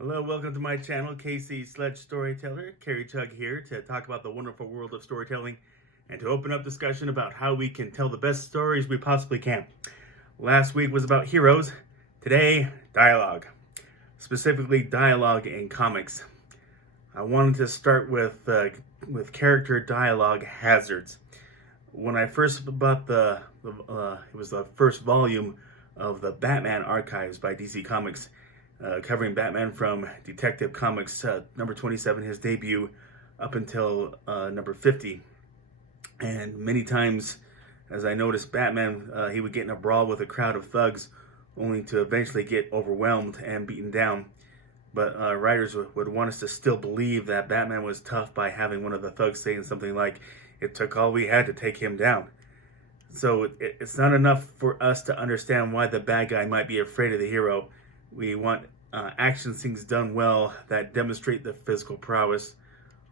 Hello, welcome to my channel, KC Sledge Storyteller. Carrie Chug here to talk about the wonderful world of storytelling and to open up discussion about how we can tell the best stories we possibly can. Last week was about heroes. Today, dialogue. Specifically, dialogue in comics. I wanted to start with character dialogue hazards. When I first bought it was the first volume of the Batman Archives by DC Comics, covering Batman from Detective Comics number 27, his debut, up until number 50. And many times, as I noticed, Batman, he would get in a brawl with a crowd of thugs, only to eventually get overwhelmed and beaten down. But writers would want us to still believe that Batman was tough by having one of the thugs saying something like, "It took all we had to take him down." So it's not enough for us to understand why the bad guy might be afraid of the hero. We want action scenes done well that demonstrate the physical prowess.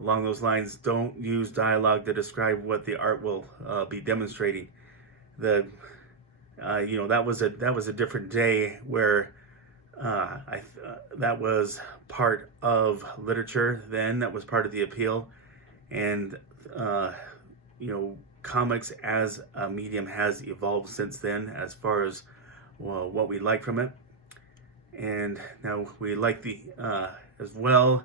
Along those lines, don't use dialogue to describe what the art will be demonstrating. That was a different day where that was part of literature then. That was part of the appeal, and comics as a medium has evolved since then as far as what we like from it. And now we like as well,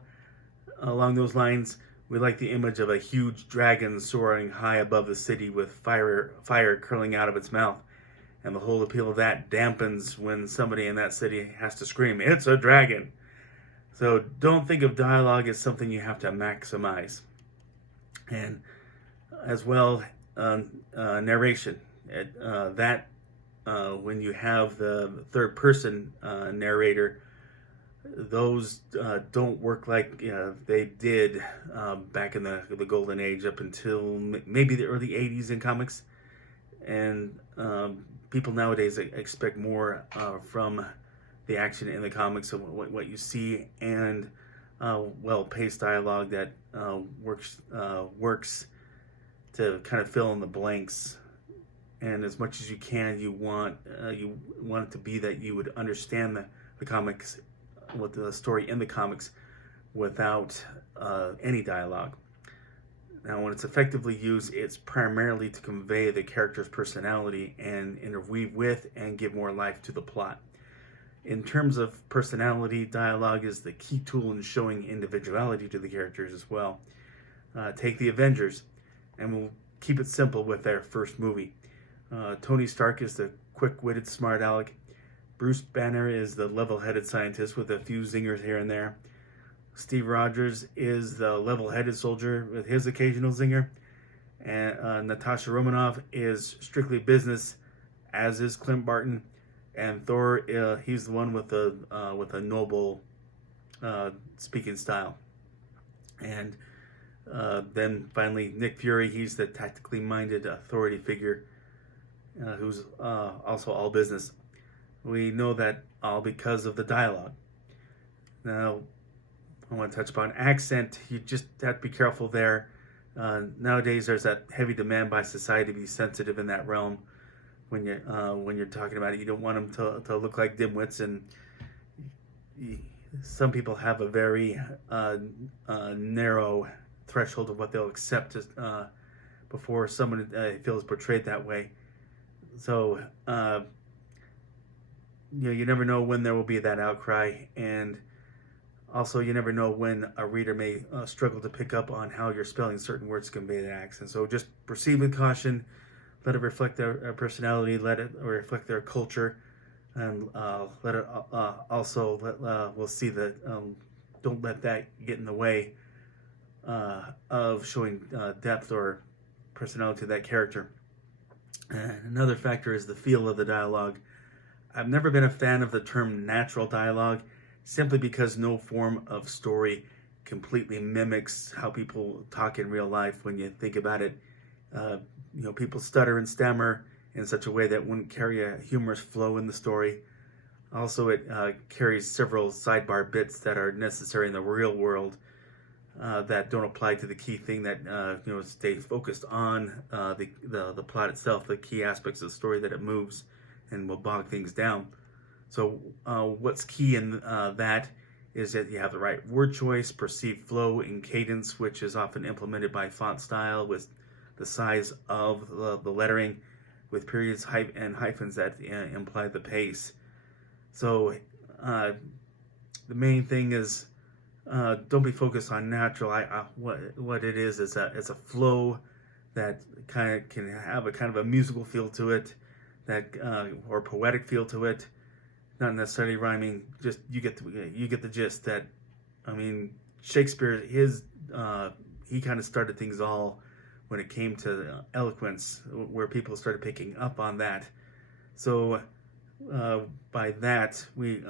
along those lines, we like the image of a huge dragon soaring high above the city with fire curling out of its mouth. And the whole appeal of that dampens when somebody in that city has to scream, "It's a dragon!" So don't think of dialogue as something you have to maximize. And as well, narration. When you have the third person narrator, those don't work like they did back in the golden age up until maybe the early 80s in comics. And people nowadays expect more from the action in the comics of what you see, and well-paced dialogue that works to kind of fill in the blanks. And as much as you can, you want it to be that you would understand the comics, what the story in the comics, without any dialogue. Now, when it's effectively used, it's primarily to convey the character's personality and interweave with and give more life to the plot. In terms of personality, dialogue is the key tool in showing individuality to the characters as well. Take the Avengers, and we'll keep it simple with their first movie. Tony Stark is the quick-witted smart aleck. Bruce Banner is the level-headed scientist with a few zingers here and there. Steve Rogers is the level-headed soldier with his occasional zinger. And Natasha Romanoff is strictly business, as is Clint Barton. And Thor, he's the one with a noble speaking style. And then finally, Nick Fury, he's the tactically minded authority figure who's also all business. We know that all because of the dialogue. Now, I want to touch upon accent. You just have to be careful there. Nowadays, there's that heavy demand by society to be sensitive in that realm. When you're talking about it, you don't want them to look like dimwits, and some people have a very narrow threshold of what they'll accept before someone feels portrayed that way. So you never know when there will be that outcry, and also you never know when a reader may struggle to pick up on how you're spelling certain words to convey that accent. So just proceed with caution. Let it reflect their personality. Let it reflect their culture, and let it we'll see that. Don't let that get in the way of showing depth or personality to that character. And another factor is the feel of the dialogue. I've never been a fan of the term natural dialogue, simply because no form of story completely mimics how people talk in real life. When you think about it, people stutter and stammer in such a way that wouldn't carry a humorous flow in the story. Also, it carries several sidebar bits that are necessary in the real world that don't apply to the key thing that stay focused on the plot itself, the key aspects of the story that it moves, and will bog things down. So what's key in that is that you have the right word choice, perceived flow, and cadence, which is often implemented by font style with the size of the lettering, with periods and hyphens that imply the pace. So the main thing is don't be focused on natural. What it is it's a flow that kind of can have a kind of a musical feel to it, that or poetic feel to it. Not necessarily rhyming. Just you get the gist. That I mean, Shakespeare, he kind of started things all when it came to eloquence, where people started picking up on that. So by that we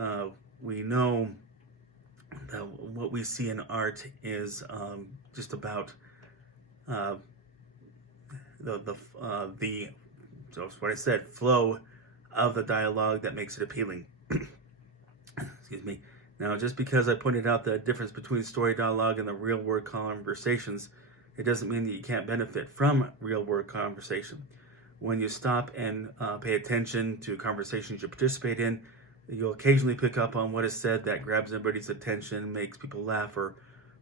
know that what we see in art is just about so what I said, flow of the dialogue that makes it appealing. Excuse me. Now, just because I pointed out the difference between story dialogue and the real world conversations, it doesn't mean that you can't benefit from real world conversation. When you stop and pay attention to conversations you participate in, you'll occasionally pick up on what is said that grabs everybody's attention, makes people laugh, or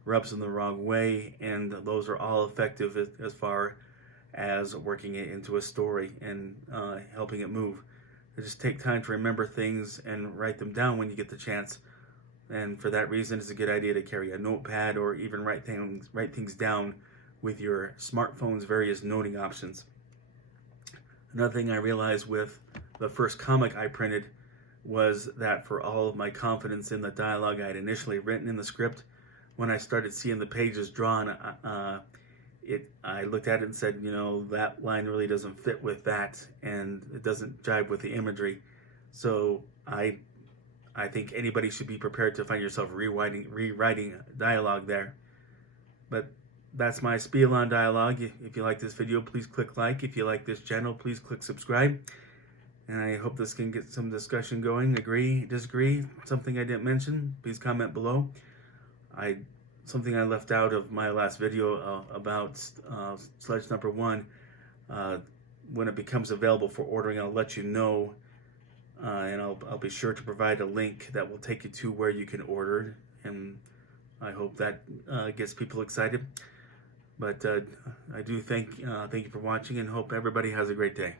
rubs them the wrong way, and those are all effective as far as working it into a story and helping it move. Just take time to remember things and write them down when you get the chance. And for that reason, it's a good idea to carry a notepad or even write things down with your smartphone's various noting options. Another thing I realized with the first comic I printed was that for all of my confidence in the dialogue I had initially written in the script, when I started seeing the pages drawn, I looked at it and said, that line really doesn't fit with that, and it doesn't jive with the imagery. So I think anybody should be prepared to find yourself rewriting dialogue there. But that's my spiel on dialogue. If you like this video, please click like. If you like this channel, please click subscribe. And I hope this can get some discussion going. Agree, disagree, something I didn't mention, please comment below. Something I left out of my last video about Sledge number 1, when it becomes available for ordering, I'll let you know, and I'll be sure to provide a link that will take you to where you can order, and I hope that gets people excited. But I do thank you for watching, and hope everybody has a great day.